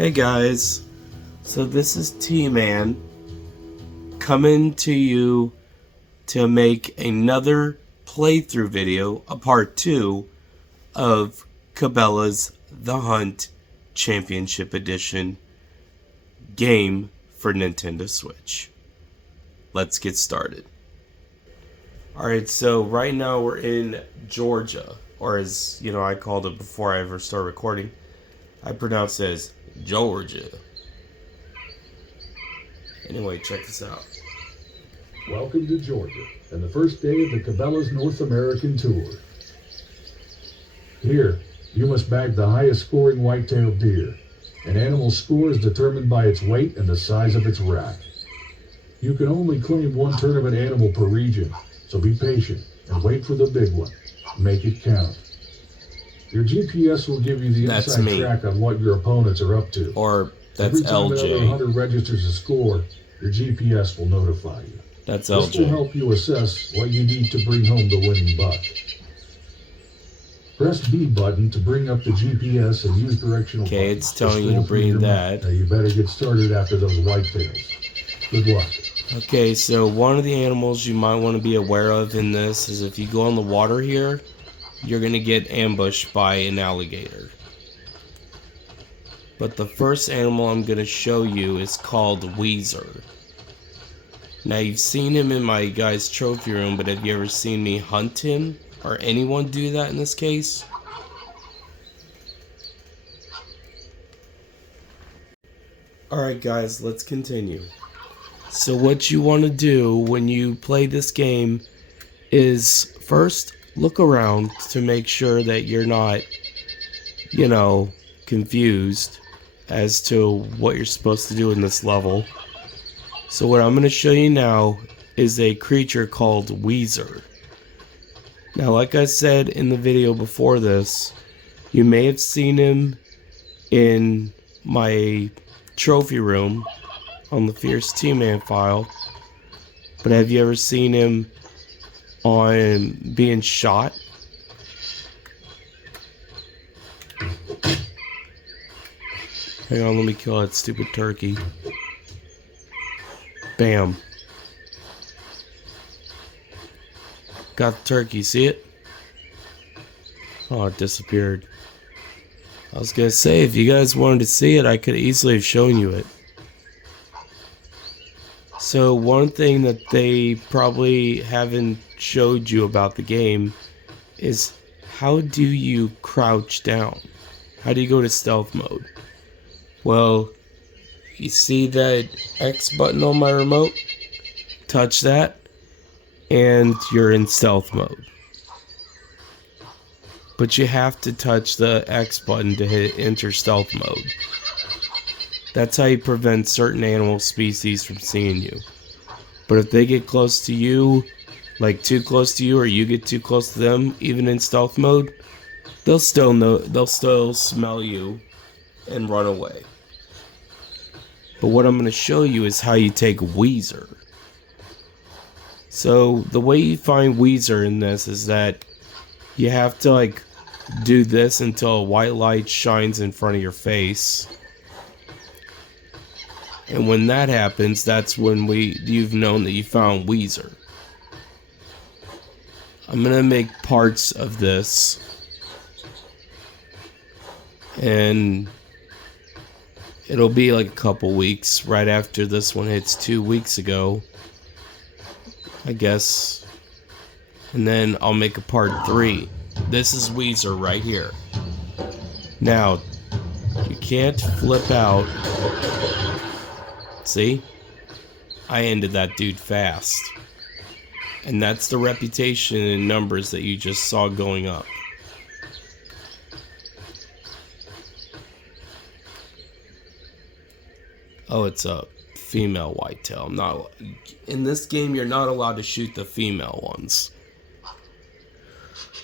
Hey guys, so this is T-Man coming to you to make another playthrough video, a part 2 of Cabela's The Hunt Championship Edition game for Nintendo Switch. Let's get started. Alright, so right now we're in Georgia, or as I called it before I ever started recording. I pronounce it as Georgia. Anyway, check this out. Welcome to Georgia, and the first day of the Cabela's North American Tour. Here, you must bag the highest scoring white-tailed deer. An animal's score is determined by its weight and the size of its rack. You can only claim one tournament animal per region, so be patient and wait for the big one. Make it count. Your GPS will give you the inside track on what your opponents are up to. Or that's Every time LJ. another hunter registers a score, your GPS will notify you. That's LJ. This will help you assess what you need to bring home the winning buck. Press B button to bring up the GPS and use directional buttons. Okay, it's telling you to bring that. Now you better get started after those whitetails. Good luck. Okay, so one of the animals you might want to be aware of in this is if you go on the water here, you're going to get ambushed by an alligator. But the first animal I'm going to show you is called Weezer. Now you've seen him in my guy's trophy room, but have you ever seen me hunt him? Or anyone do that in this case? Alright guys, let's continue. So what you want to do when you play this game is first look around to make sure that you're not, confused as to what you're supposed to do in this level. So what I'm going to show you now is a creature called Weezer. Now, like I said in the video before this, you may have seen him in my trophy room on the Fierce T-Man file, but have you ever seen him on being shot? Hang on, let me kill that stupid turkey. Bam. Got the turkey, see it? Oh, it disappeared. I was gonna say, if you guys wanted to see it, I could easily have shown you it. So one thing that they probably haven't showed you about the game is how do you crouch down? How do you go to stealth mode? Well, you see that X button on my remote? Touch that and you're in stealth mode. But you have to touch the X button to hit enter stealth mode. That's how you prevent certain animal species from seeing you. But if they get close to you, like too close to you, or you get too close to them, even in stealth mode, they'll still smell you and run away. But what I'm going to show you is how you take Weezer. So the way you find Weezer in this is that you have to do this until a white light shines in front of your face. And when that happens, that's when you've known that you found Weezer. I'm gonna make parts of this, and it'll be like a couple weeks right after this one hits 2 weeks ago, I guess. And then I'll make a part 3. This is Weezer right here. Now, you can't flip out. See? I ended that dude fast. And that's the reputation and numbers that you just saw going up. Oh, it's a female whitetail. In this game, you're not allowed to shoot the female ones.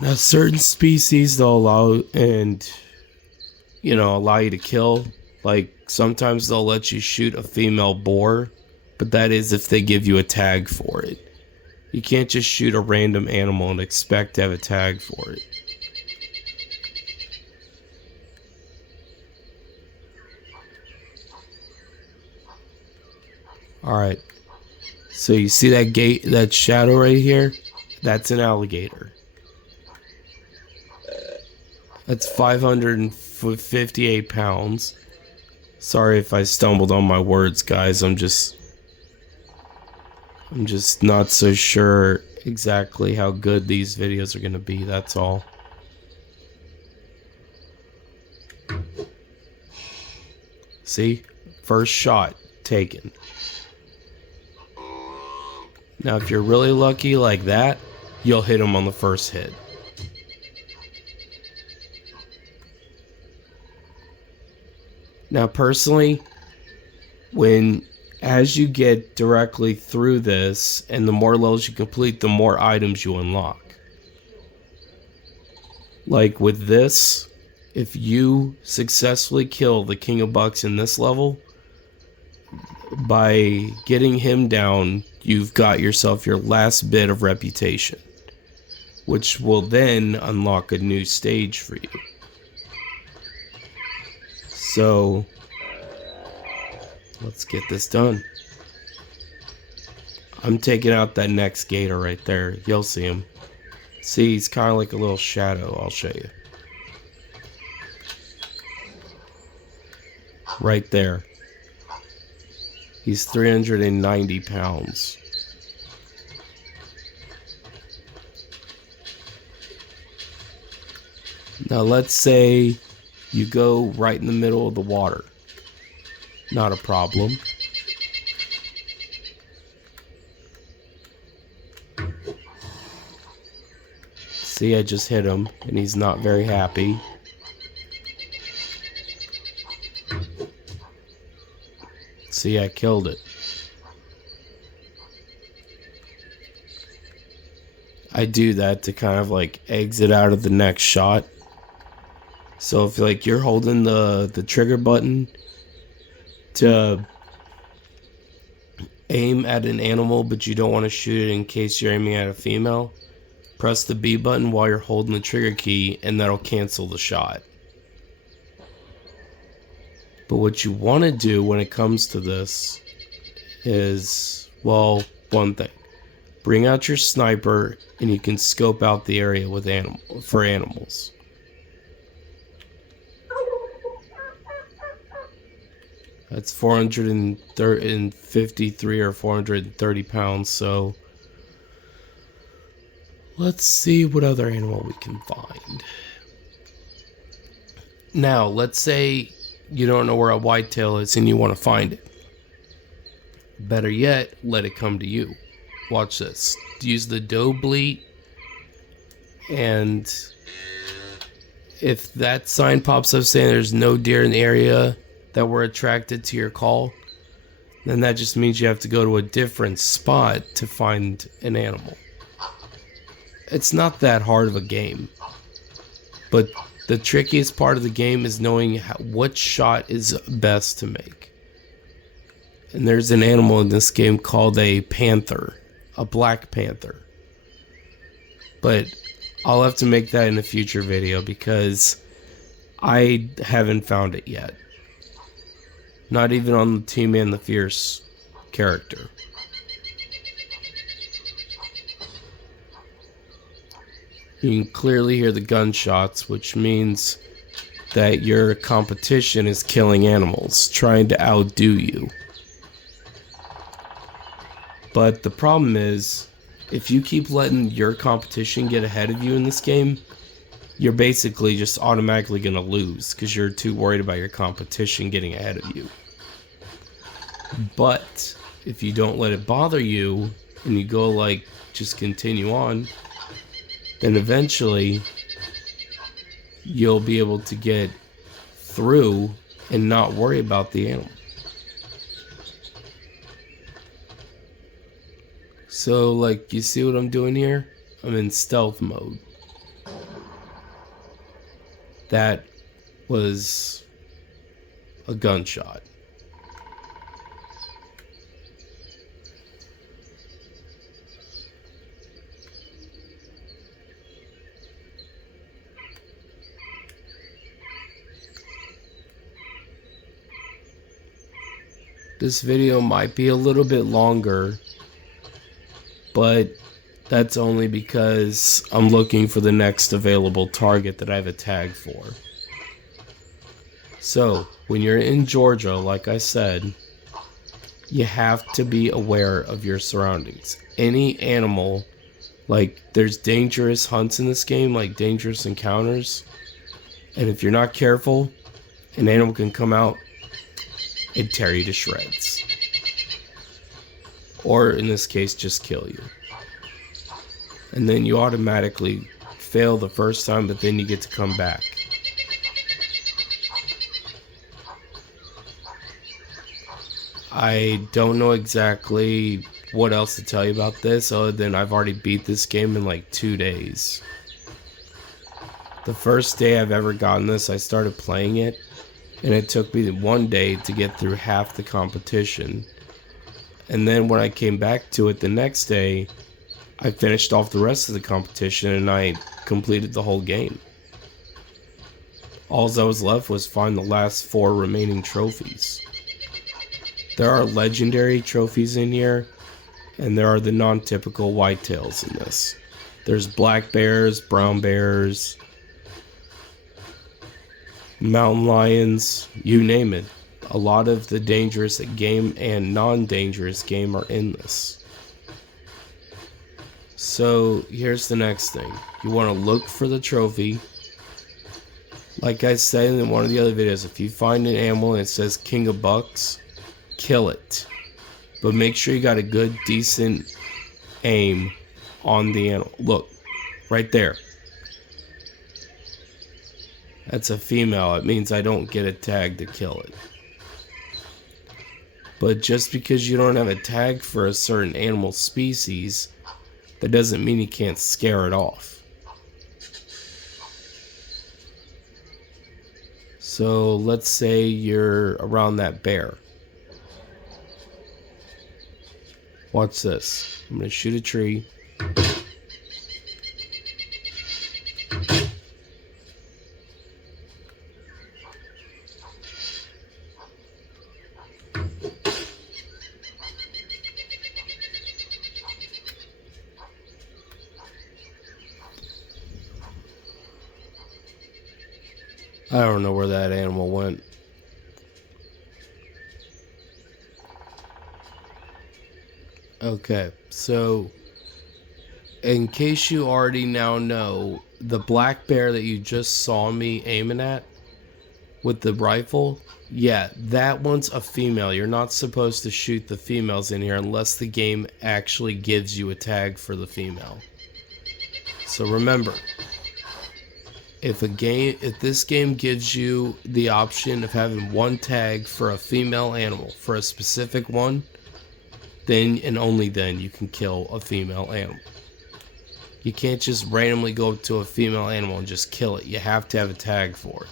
Now, certain species they'll allow you to kill. Like, sometimes they'll let you shoot a female boar, but that is if they give you a tag for it. You can't just shoot a random animal and expect to have a tag for it. Alright. So you see that gate, that shadow right here? That's an alligator. That's 558 pounds. Sorry if I stumbled on my words, guys. I'm just not so sure exactly how good these videos are going to be, that's all. See? First shot taken. Now, if you're really lucky like that, you'll hit him on the first hit. Now, personally, as you get directly through this, and the more levels you complete, the more items you unlock. Like with this, if you successfully kill the King of Bucks in this level, by getting him down, you've got yourself your last bit of reputation, which will then unlock a new stage for you. So, let's get this done. I'm taking out that next gator right there. You'll see him. See, he's kind of like a little shadow. I'll show you. Right there. He's 390 pounds. Now let's say you go right in the middle of the water. Not a problem. See, I just hit him, and he's not very happy. See, I killed it. I do that to kind of like exit out of the next shot. So if like you're holding the trigger button to aim at an animal, but you don't want to shoot it in case you're aiming at a female, press the B button while you're holding the trigger key, and that'll cancel the shot. But what you want to do when it comes to this is, well, one thing. Bring out your sniper, and you can scope out the area with for animals. That's 453 or 430 pounds, so let's see what other animal we can find. Now, let's say you don't know where a whitetail is and you want to find it. Better yet, let it come to you. Watch this. Use the doe bleat, and if that sign pops up saying there's no deer in the area that were attracted to your call, then that just means you have to go to a different spot to find an animal. It's not that hard of a game, but the trickiest part of the game is knowing what shot is best to make. And there's an animal in this game called a panther, a black panther. But I'll have to make that in a future video because I haven't found it yet. Not even on the T-Man the Fierce character. You can clearly hear the gunshots, which means that your competition is killing animals, trying to outdo you. But the problem is, if you keep letting your competition get ahead of you in this game, you're basically just automatically going to lose because you're too worried about your competition getting ahead of you. But if you don't let it bother you and you go like just continue on, then eventually you'll be able to get through and not worry about the animal. So like, you see what I'm doing here? I'm in stealth mode. That was a gunshot. This video might be a little bit longer, but that's only because I'm looking for the next available target that I have a tag for. So, when you're in Georgia, like I said, you have to be aware of your surroundings. Any animal, like there's dangerous hunts in this game, like dangerous encounters, and if you're not careful, an animal can come out and tear you to shreds. Or in this case, just kill you. And then you automatically fail the first time, but then you get to come back. I don't know exactly what else to tell you about this other than I've already beat this game in like 2 days. The first day I've ever gotten this, I started playing it, and it took me 1 day to get through half the competition. And then when I came back to it the next day, I finished off the rest of the competition and I completed the whole game. All I was left was find the last 4 remaining trophies. There are legendary trophies in here, and there are the non-typical whitetails in this. There's black bears, brown bears, mountain lions, you name it. A lot of the dangerous game and non-dangerous game are in this. So here's the next thing. You want to look for the trophy. Like I said in one of the other videos, if you find an animal and it says King of Bucks, kill it. But make sure you got a good, decent aim on the animal. Look, right there. That's a female. It means I don't get a tag to kill it. But just because you don't have a tag for a certain animal species, that doesn't mean you can't scare it off. So let's say you're around that bear. Watch this. I'm going to shoot a tree. I don't know where that animal went. Okay, so in case you already now know, the black bear that you just saw me aiming at with the rifle, yeah, that one's a female. You're not supposed to shoot the females in here unless the game actually gives you a tag for the female. So remember, if this game gives you the option of having one tag for a female animal, for a specific one, then and only then you can kill a female animal. You can't just randomly go up to a female animal and just kill it. You have to have a tag for it.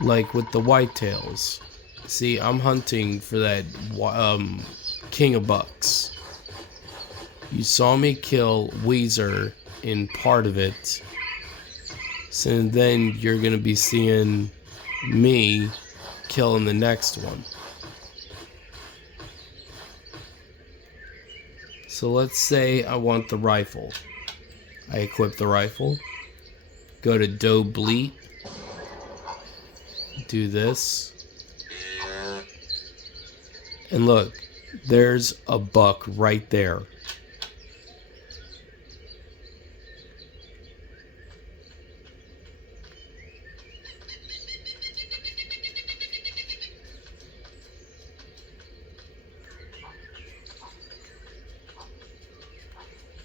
Like with the whitetails. See, I'm hunting for that King of Bucks. You saw me kill Weezer in part of it. So then you're going to be seeing me killing the next one. So let's say I want the rifle. I equip the rifle. Go to Doe Bleat. Do this. And look, there's a buck right there.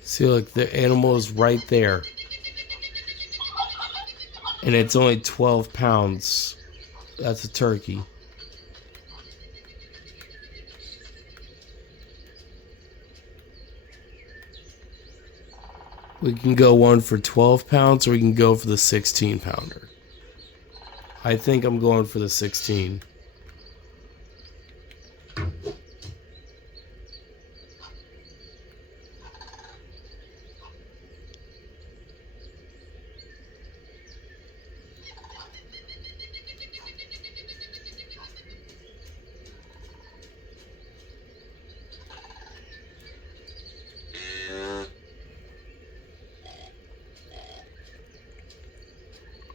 See, look, the animal is right there. And it's only 12 pounds. That's a turkey. We can go one for 12 pounds or we can go for the 16 pounder. I think I'm going for the 16.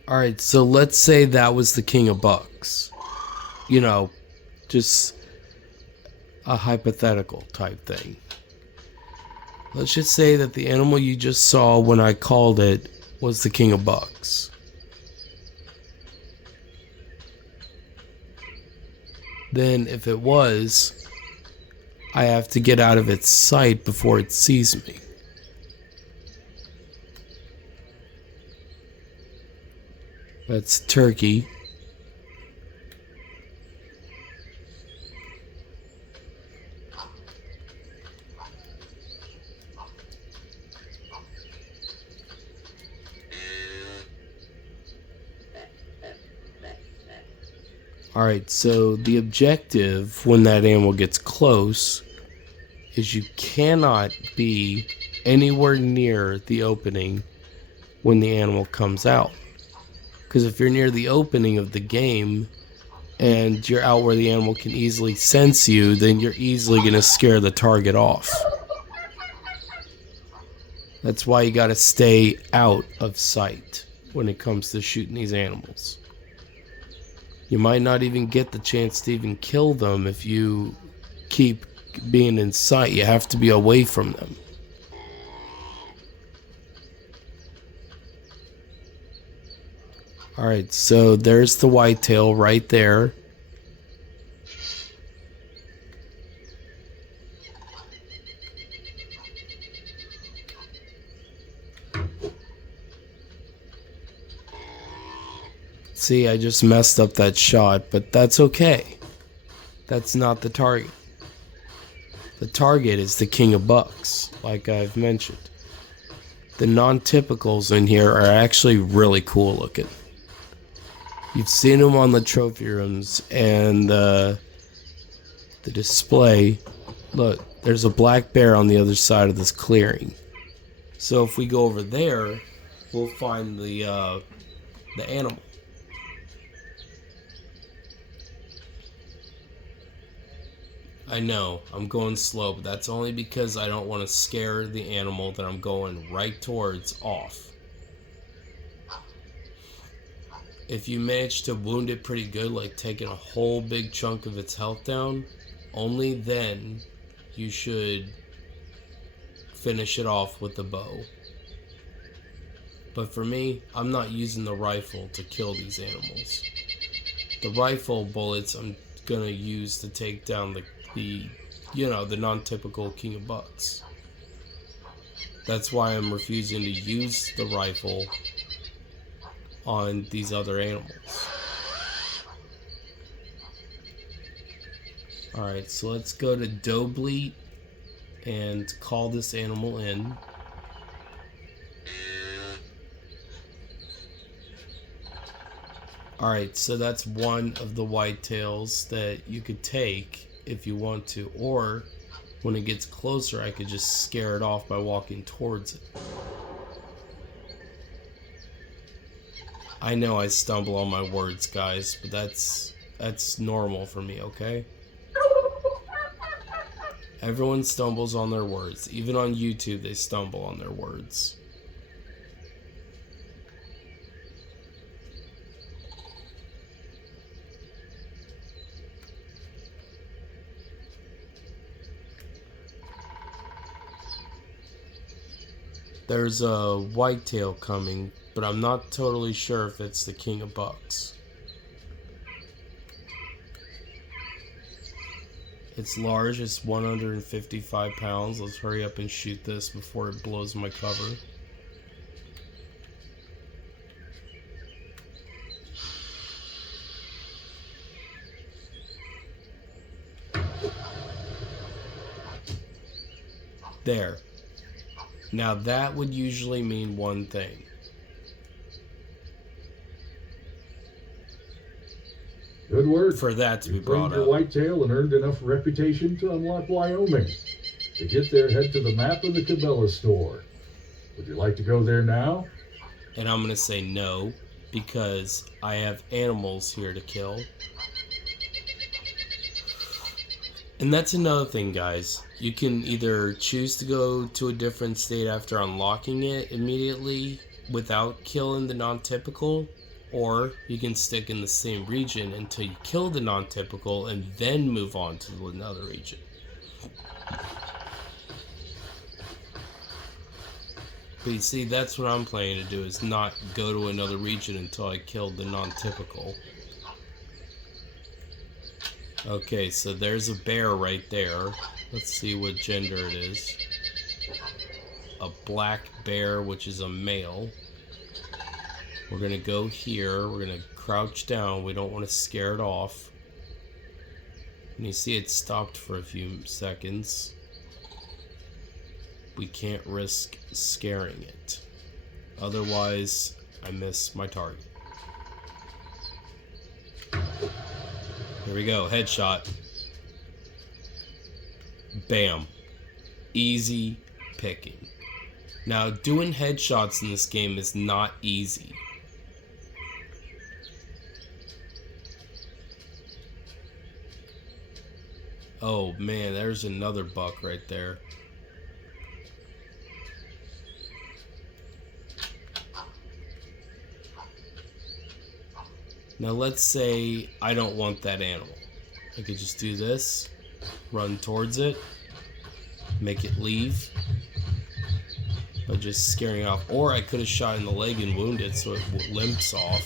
Alright, so let's say that was the king of bucks. You know, just a hypothetical type thing. Let's just say that the animal you just saw when I called it was the king of bucks. Then if it was, I have to get out of its sight before it sees me. That's turkey. Alright, so the objective when that animal gets close is you cannot be anywhere near the opening when the animal comes out. Because if you're near the opening of the game and you're out where the animal can easily sense you, then you're easily going to scare the target off. That's why you got to stay out of sight when it comes to shooting these animals. You might not even get the chance to even kill them if you keep being in sight. You have to be away from them. Alright, so there's the whitetail right there. See, I just messed up that shot, but that's okay. That's not the target. The target is the king of bucks, like I've mentioned. The non-typicals in here are actually really cool looking. You've seen them on the trophy rooms and the display. Look, there's a black bear on the other side of this clearing. So if we go over there, we'll find the animal. I know, I'm going slow, but that's only because I don't want to scare the animal that I'm going right towards off. If you manage to wound it pretty good, like taking a whole big chunk of its health down, only then you should finish it off with the bow. But for me, I'm not using the rifle to kill these animals. The rifle bullets I'm gonna use to take down the non-typical king of bucks. That's why I'm refusing to use the rifle on these other animals. Alright, so let's go to doe bleat and call this animal in. Alright, so that's one of the whitetails that you could take if you want to, or when it gets closer I could just scare it off by walking towards it. I know I stumble on my words, guys, but that's normal for me, okay? Everyone stumbles on their words. Even on YouTube they stumble on their words. There's a whitetail coming, but I'm not totally sure if it's the king of bucks. It's large, it's 155 pounds. Let's hurry up and shoot this before it blows my cover. There. Now that would usually mean one thing. Good work. For that to be brought up. You claimed your whitetail and earned enough reputation to unlock Wyoming. To get there, head to the map in the Cabela'S store. Would you like to go there now? And I'm going to say no, because I have animals here to kill. And that's another thing, guys. You can either choose to go to a different state after unlocking it immediately without killing the non-typical, Or you can stick in the same region until you kill the non-typical and then move on to another region. But you see, that's what I'm planning to do, is not go to another region until I kill the non-typical. Okay, so there's a bear right there. Let's see what gender it is. A black bear, which is a male. We're going to go here. We're going to crouch down. We don't want to scare it off. And you see it stopped for a few seconds. We can't risk scaring it. Otherwise, I miss my target. Here we go. Headshot. Bam. Easy picking. Now, doing headshots in this game is not easy. Oh man, there's another buck right there. Now let's say I don't want that animal. I could just do this, run towards it, make it leave by just scaring it off. Or I could have shot in the leg and wounded it so it limps off.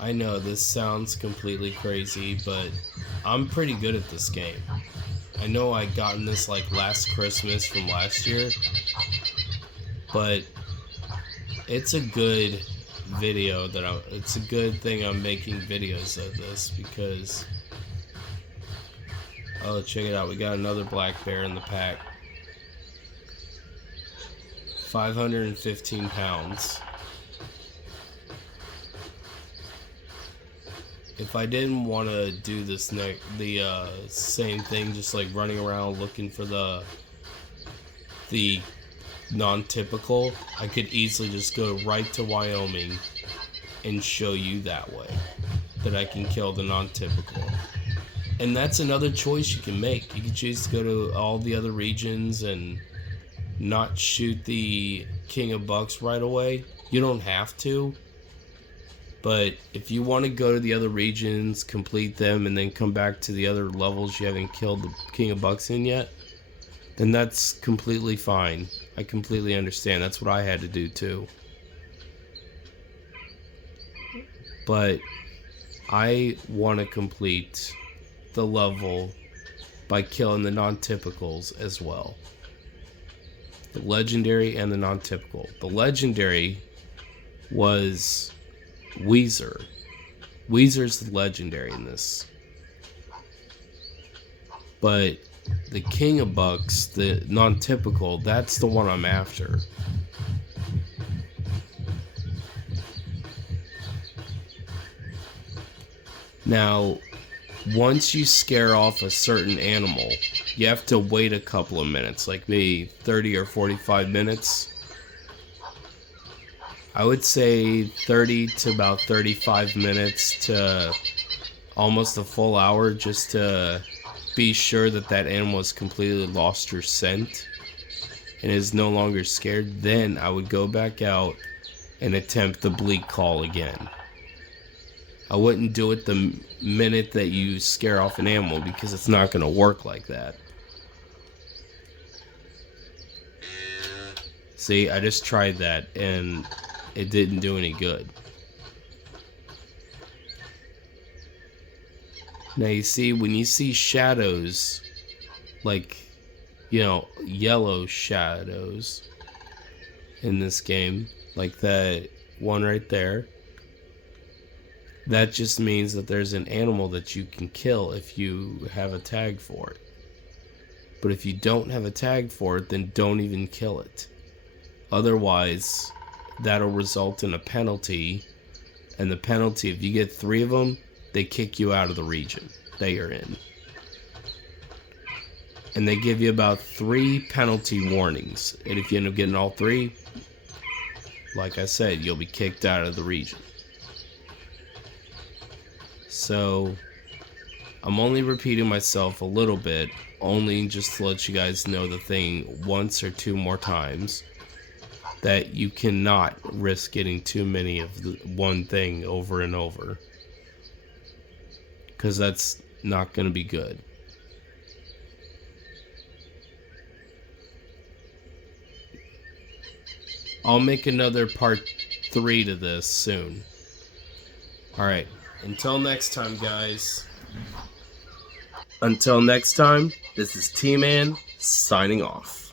I know this sounds completely crazy, but I'm pretty good at this game. I know I gotten this like last Christmas from last year, but it's a good video that it's a good thing I'm making videos of this, because oh, check it out, we got another black bear in the pack. 515 pounds. If I didn't want to do this the same thing, just like running around looking for the non-typical, I could easily just go right to Wyoming and show you that way that I can kill the non-typical. And that's another choice you can make. You can choose to go to all the other regions and not shoot the King of Bucks right away. You don't have to. But if you want to go to the other regions, complete them, and then come back to the other levels you haven't killed the King of Bucks in yet, then that's completely fine. I completely understand. That's what I had to do too. But I want to complete the level by killing the non-typicals as well. The legendary and the non-typical. The legendary was Weezer. Weezer's the legendary in this. But the King of Bucks, the non-typical, that's the one I'm after. Now, once you scare off a certain animal, you have to wait a couple of minutes, like maybe 30 or 45 minutes. I would say 30 to about 35 minutes to almost a full hour, just to be sure that that animal has completely lost your scent and is no longer scared. Then I would go back out and attempt the bleak call again. I wouldn't do it the minute that you scare off an animal, because it's not going to work like that. See, I just tried that and it didn't do any good. Now you see, when you see shadows, like, you know, yellow shadows in this game, like that one right there, that just means that there's an animal that you can kill if you have a tag for it. But if you don't have a tag for it, then don't even kill it. Otherwise, that'll result in a penalty. And the penalty, if you get 3 of them, they kick you out of the region that you're in. And they give you about 3 penalty warnings. And if you end up getting all 3, like I said, you'll be kicked out of the region. So, I'm only repeating myself a little bit, only just to let you guys know the thing once or 2 more times. that you cannot risk getting too many of the one thing over and over, because that's not going to be good. I'll make another part 3 to this soon. Alright, until next time, guys. Until next time, this is T-Man signing off.